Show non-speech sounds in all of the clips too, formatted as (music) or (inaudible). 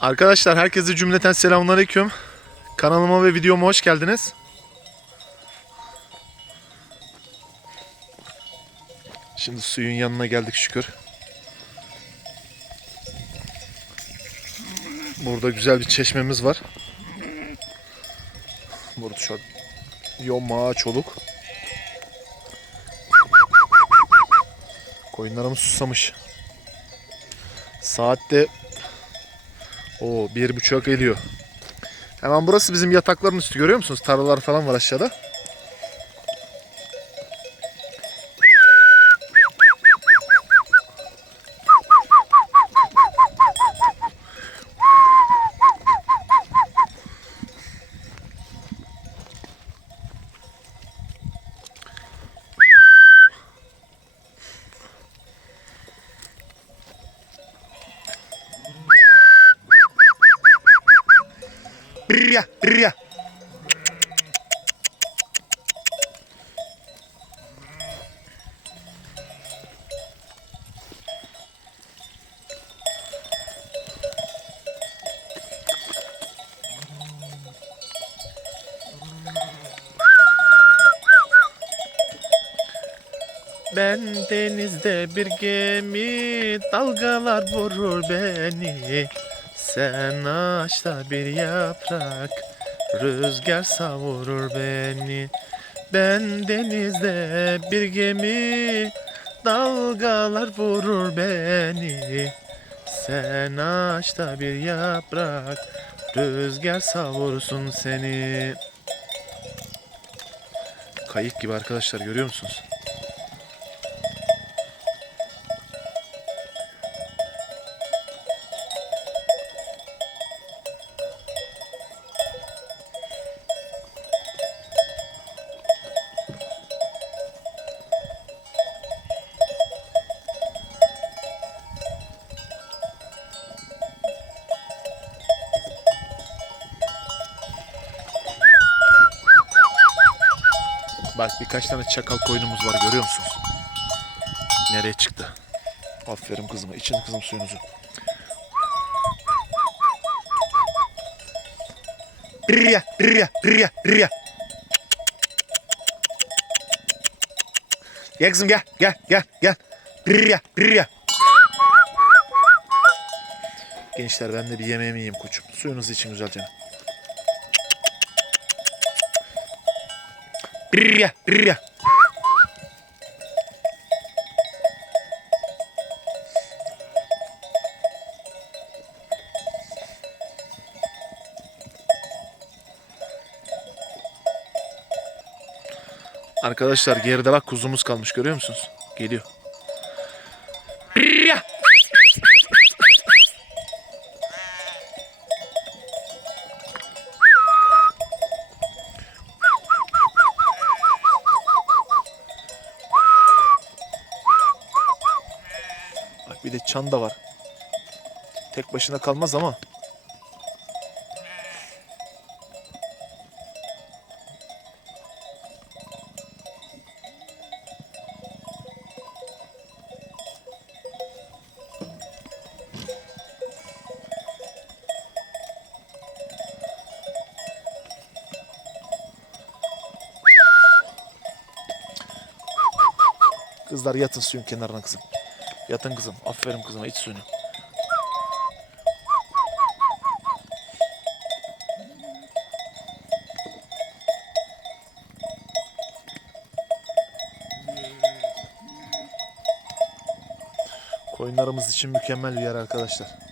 Arkadaşlar herkese cümleten selamünaleyküm. Kanalıma ve videoma hoş geldiniz. Şimdi suyun yanına geldik şükür. Burada güzel bir çeşmemiz var. Burada şu an yoma çoluk. Koyunlarımız susamış. Saatte o bir buçuk geliyor. Hemen burası bizim yatakların üstü görüyor musunuz? Tarlalar falan var aşağıda. Rya, rya. Ben denizde bir gemi dalgalar vurur beni Sen ağaçta bir yaprak rüzgar savurur beni. Ben denizde bir gemi dalgalar vurur beni. Sen ağaçta bir yaprak rüzgar savursun seni. Kayık gibi arkadaşlar görüyor musunuz? Bak birkaç tane çakal koyunumuz var görüyor musunuz? Nereye çıktı? Aferin kızıma. için kızım suyunuzu. Rya, rya, rya, rya. Gel kızım gel, gel, gel, gel. Rya, rya. Gençler ben de bir yemeğimi yiyeyim koçum. Suyunuzu için güzelce. Rya, rya. Arkadaşlar geride bak kuzumuz kalmış görüyor musunuz? Geliyor. Bir de çan da var. Tek başına kalmaz ama. Kızlar yatın suyun kenarına kızım. Yatın kızım. Aferin kızıma iç suyunu. Koyunlarımız için mükemmel bir yer arkadaşlar.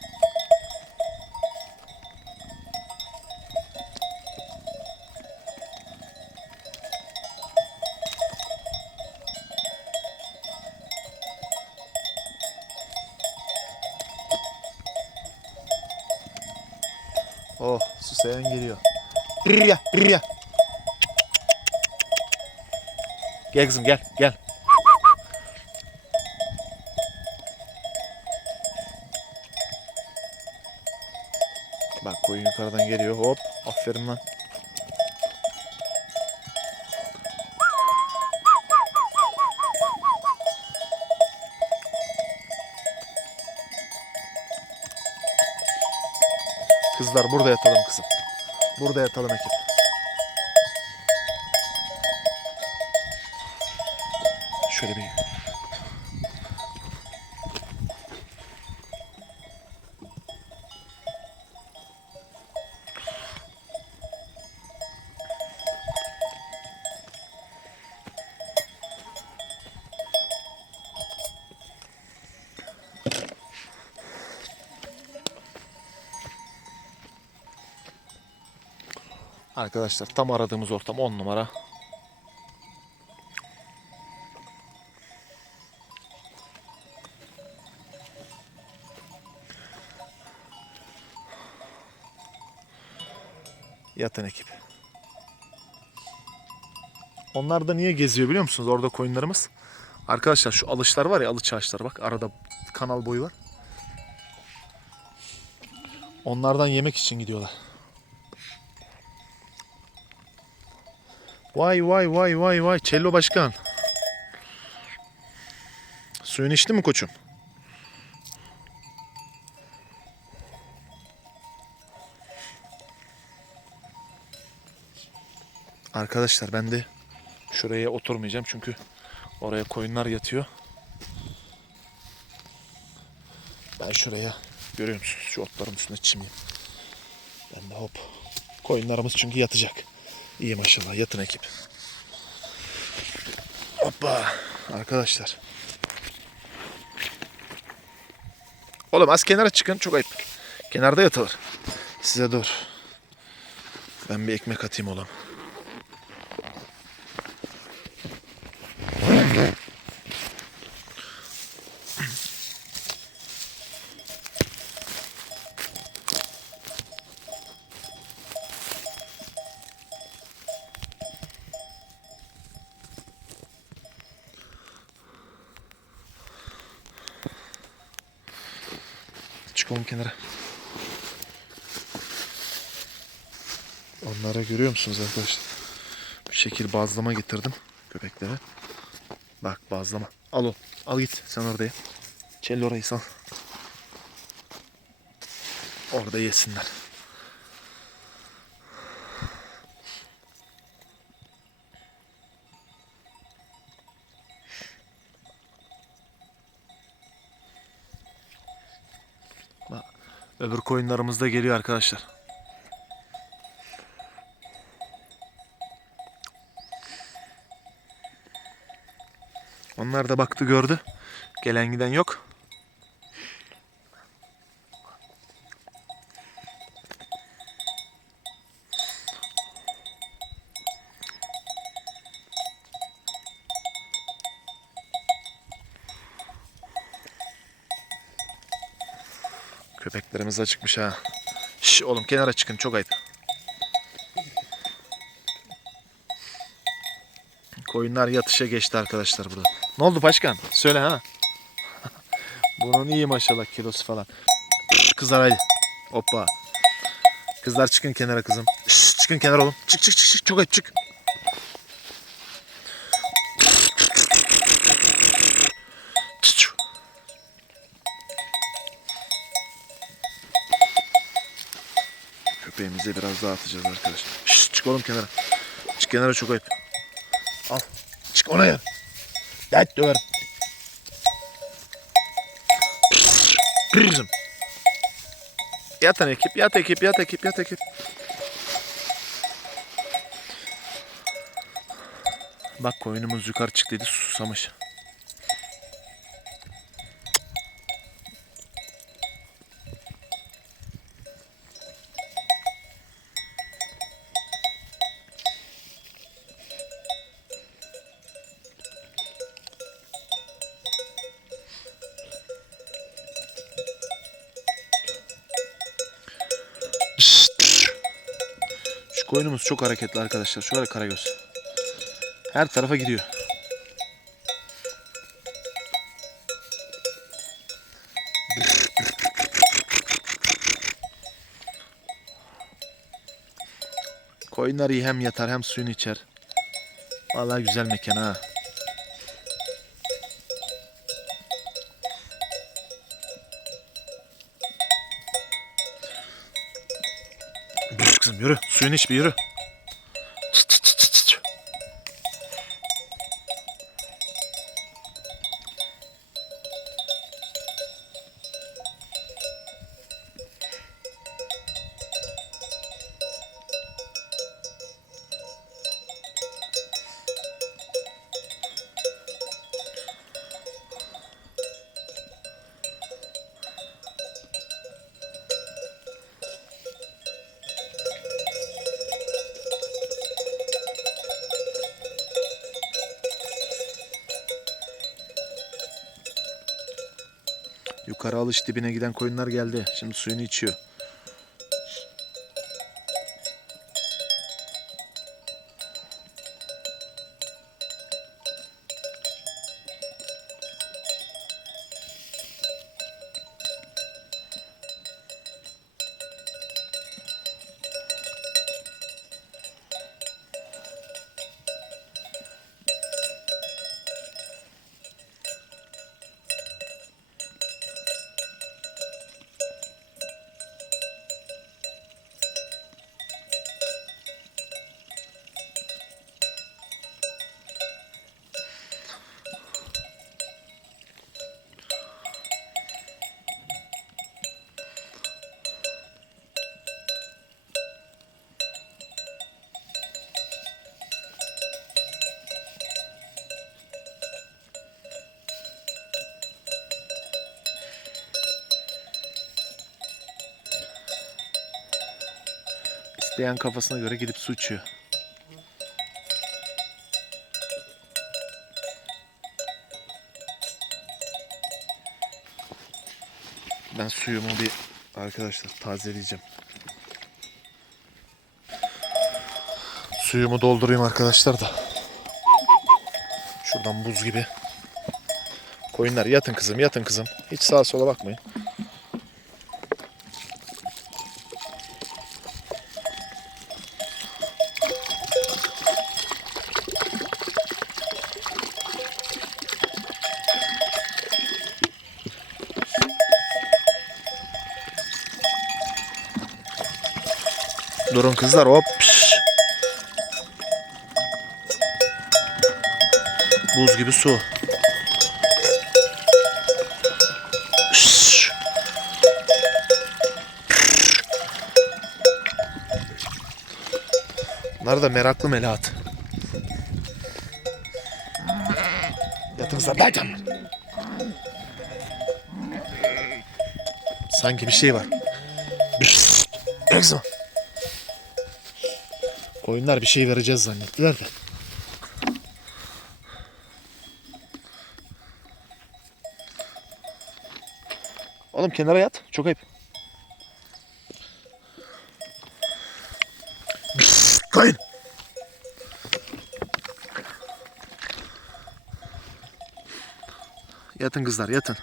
Gel kızım gel gel. Bak koyun yukarıdan geliyor hop aferin lan. Kızlar burada yatalım kızım. Burada yatalım ekip. Şöyle Arkadaşlar tam aradığımız ortam 10 numara. Yatın ekip. Onlar da niye geziyor biliyor musunuz? Orada koyunlarımız. Arkadaşlar şu alışlar var ya alıç ağaçları bak arada kanal boyu var. Onlardan yemek için gidiyorlar. Vay vay vay vay vay Cello Başkan. Suyunu içti mi koçum? Arkadaşlar ben de şuraya oturmayacağım çünkü oraya koyunlar yatıyor. Ben şuraya görüyor musunuz şu otların üstüne çimeyim. Ben de hop. Koyunlarımız çünkü yatacak. İyi maşallah yatın ekip. Hoppa arkadaşlar. Oğlum az kenara çıkın çok ayıp. Kenarda yatılır. Size dur. Ben bir ekmek atayım oğlum. Çıkalım kenara. Onlara görüyor musunuz arkadaşlar? Bu şekil bazlama getirdim köpeklere. Bak bazlama. Al o. Al git sen oraya. Çel orayı sal. Orada yesinler. Öbür koyunlarımız da geliyor arkadaşlar. Onlar da baktı gördü. Gelen giden yok. Köpeklerimiz acıkmış ha. Şş, oğlum kenara çıkın çok ayıp. Koyunlar yatışa geçti arkadaşlar burada. Ne oldu başkan? Söyle ha. (laughs) Bunun iyi maşallah kilosu falan. Kızlar haydi. Hoppa. Kızlar çıkın kenara kızım. Şş, çıkın kenara oğlum. Çık çık çık çık. Çok ayıp çık. Köpeğimize biraz daha atacağız arkadaşlar. Şş, çık oğlum kenara. Çık kenara çok ayıp. Al. Çık ona gel. Dert döverim. Kızım. Yatan ekip, yat ekip, yat ekip, yat ekip. Bak koyunumuz yukarı çıktıydı susamış. Koyunumuz çok hareketli arkadaşlar. Şöyle karagöz. Her tarafa gidiyor. Koyunlar iyi hem yatar hem suyunu içer. Vallahi güzel mekan ha. Yürü kızım yürü. Suyunu Yukarı alış dibine giden koyunlar geldi. Şimdi suyunu içiyor. İsteyen kafasına göre gidip su içiyor. Ben suyumu bir arkadaşlar tazeleyeceğim. Suyumu doldurayım arkadaşlar da. Şuradan buz gibi. Koyunlar yatın kızım yatın kızım. Hiç sağa sola bakmayın. Durun kızlar hop. Buz gibi su. Bunlar da meraklı melahat. Yatın kızlar. Baycan. Sanki bir şey var. Kızım. Koyunlar bir şey vereceğiz zannettiler de. Oğlum kenara yat. Çok ayıp. Koyun. Yatın kızlar yatın.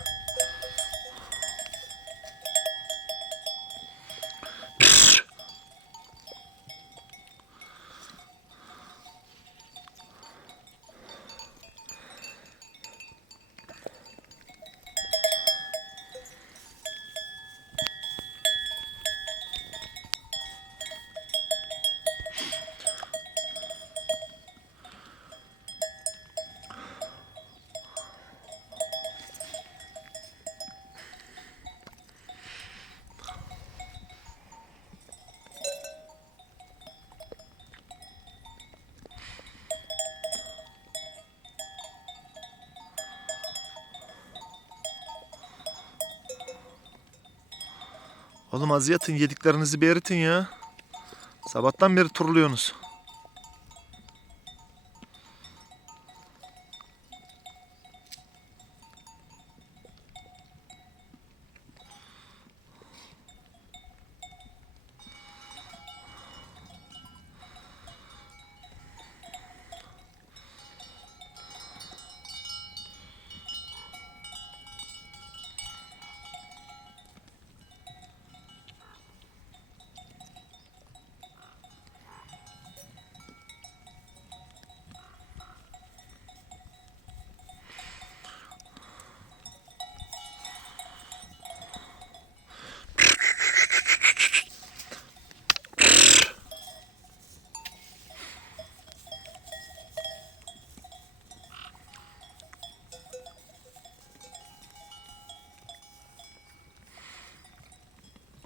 Oğlum az yatın yediklerinizi bir ya. Sabahtan beri turluyorsunuz.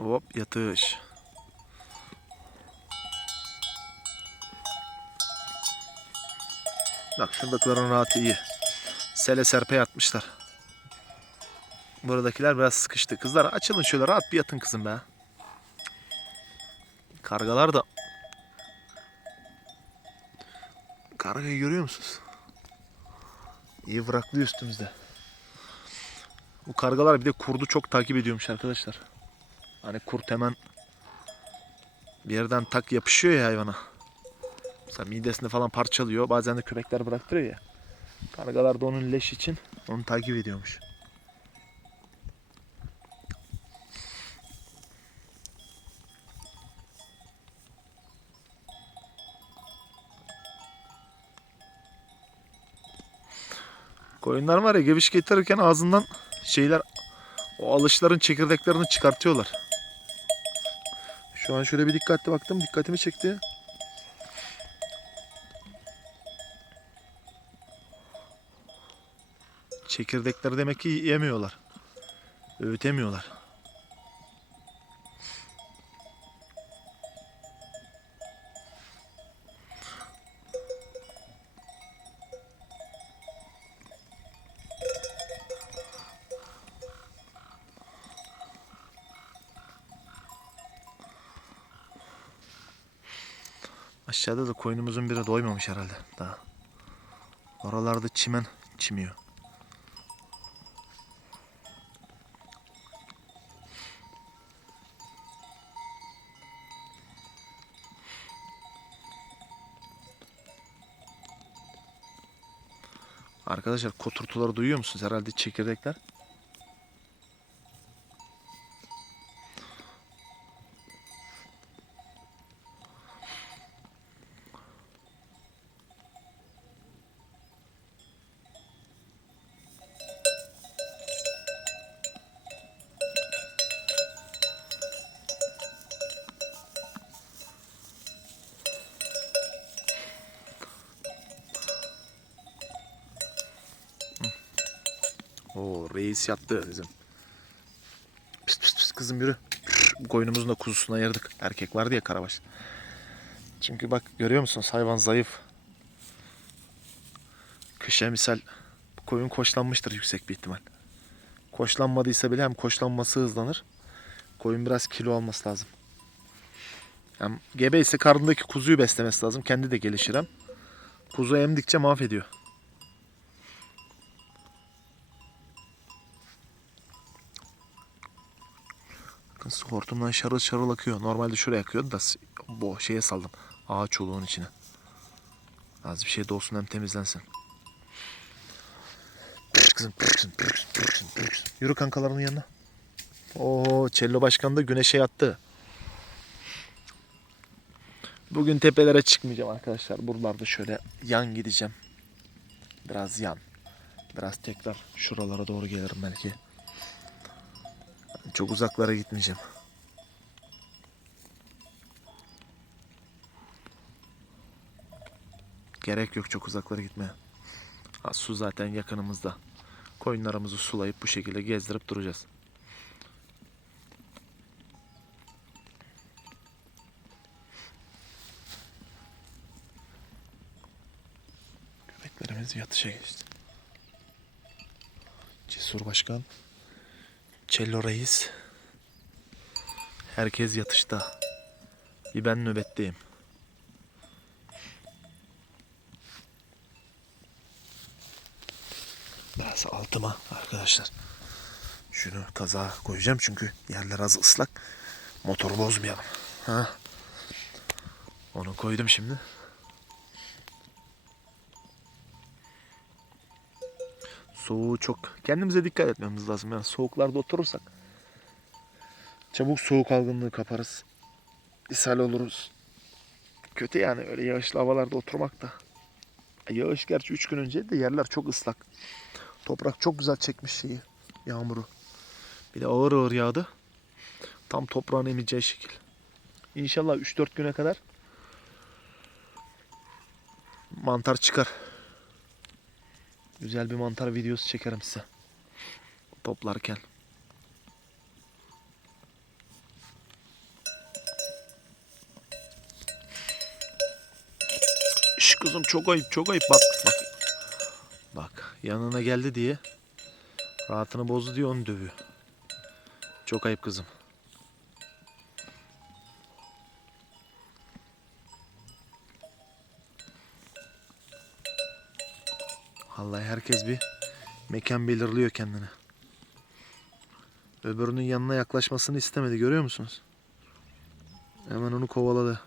Hop yatış. Bak şuradakilerin rahatı iyi. Sele serpe yatmışlar. Buradakiler biraz sıkıştı. Kızlar açılın şöyle rahat bir yatın kızım be. Kargalar da Kargayı görüyor musunuz? İyi bıraklıyor üstümüzde. Bu kargalar bir de kurdu çok takip ediyormuş arkadaşlar. Hani kurt hemen bir yerden tak yapışıyor ya hayvana. Mesela midesini falan parçalıyor. Bazen de köpekler bıraktırıyor ya. Kargalar da onun leş için onu takip ediyormuş. Koyunlar var ya geviş getirirken ağzından şeyler o alışların çekirdeklerini çıkartıyorlar. Şu an şöyle bir dikkatli baktım. Dikkatimi çekti. Çekirdekleri demek ki yemiyorlar. Öğütemiyorlar. Aşağıda da koyunumuzun biri doymamış herhalde daha. Oralarda çimen çimiyor. Arkadaşlar koturtuları duyuyor musunuz? Herhalde çekirdekler. Oo reis yattı bizim. Pist pist pist kızım yürü. Koyunumuzun da kuzusunu ayırdık. Erkek vardı ya karabaş. Çünkü bak görüyor musunuz hayvan zayıf. Kışa misal koyun koşlanmıştır yüksek bir ihtimal. Koşlanmadıysa bile hem koşlanması hızlanır. Koyun biraz kilo alması lazım. Hem gebe ise karnındaki kuzuyu beslemesi lazım. Kendi de gelişir hem. Kuzu emdikçe mahvediyor. Bakın su hortumdan şarıl şarıl akıyor. Normalde şuraya akıyordu da bu şeye saldım. Ağaç çoluğun içine. Az bir şey de olsun hem temizlensin. Kızım, püş kızım, püş kızım. Yürü kankalarının yanına. Oo, Cello Başkan da güneşe yattı. Bugün tepelere çıkmayacağım arkadaşlar. Buralarda şöyle yan gideceğim. Biraz yan. Biraz tekrar şuralara doğru gelirim belki. Çok uzaklara gitmeyeceğim. Gerek yok çok uzaklara gitmeye. Ha, su zaten yakınımızda. Koyunlarımızı sulayıp bu şekilde gezdirip duracağız. Köpeklerimiz yatışa geçti. Cesur Başkan. Cello Reis. Herkes yatışta. Bir ben nöbetteyim. Biraz altıma arkadaşlar. Şunu kaza koyacağım çünkü yerler az ıslak. Motoru bozmayalım. Ha. Onu koydum şimdi. Soğuğu çok. Kendimize dikkat etmemiz lazım. Yani soğuklarda oturursak çabuk soğuk algınlığı kaparız. İshal oluruz. Kötü yani öyle yağışlı havalarda oturmak da. Yağış gerçi 3 gün önce de yerler çok ıslak. Toprak çok güzel çekmiş şeyi. Yağmuru. Bir de ağır ağır yağdı. Tam toprağın emeceği şekil. İnşallah 3-4 güne kadar mantar çıkar. Güzel bir mantar videosu çekerim size. Toplarken. Şş kızım çok ayıp çok ayıp bak bak. Bak yanına geldi diye rahatını bozdu diye onu dövüyor. Çok ayıp kızım. Vallahi herkes bir mekan belirliyor kendine. Öbürünün yanına yaklaşmasını istemedi görüyor musunuz? Hemen onu kovaladı.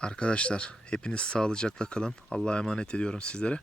Arkadaşlar hepiniz sağlıcakla kalın. Allah'a emanet ediyorum sizlere.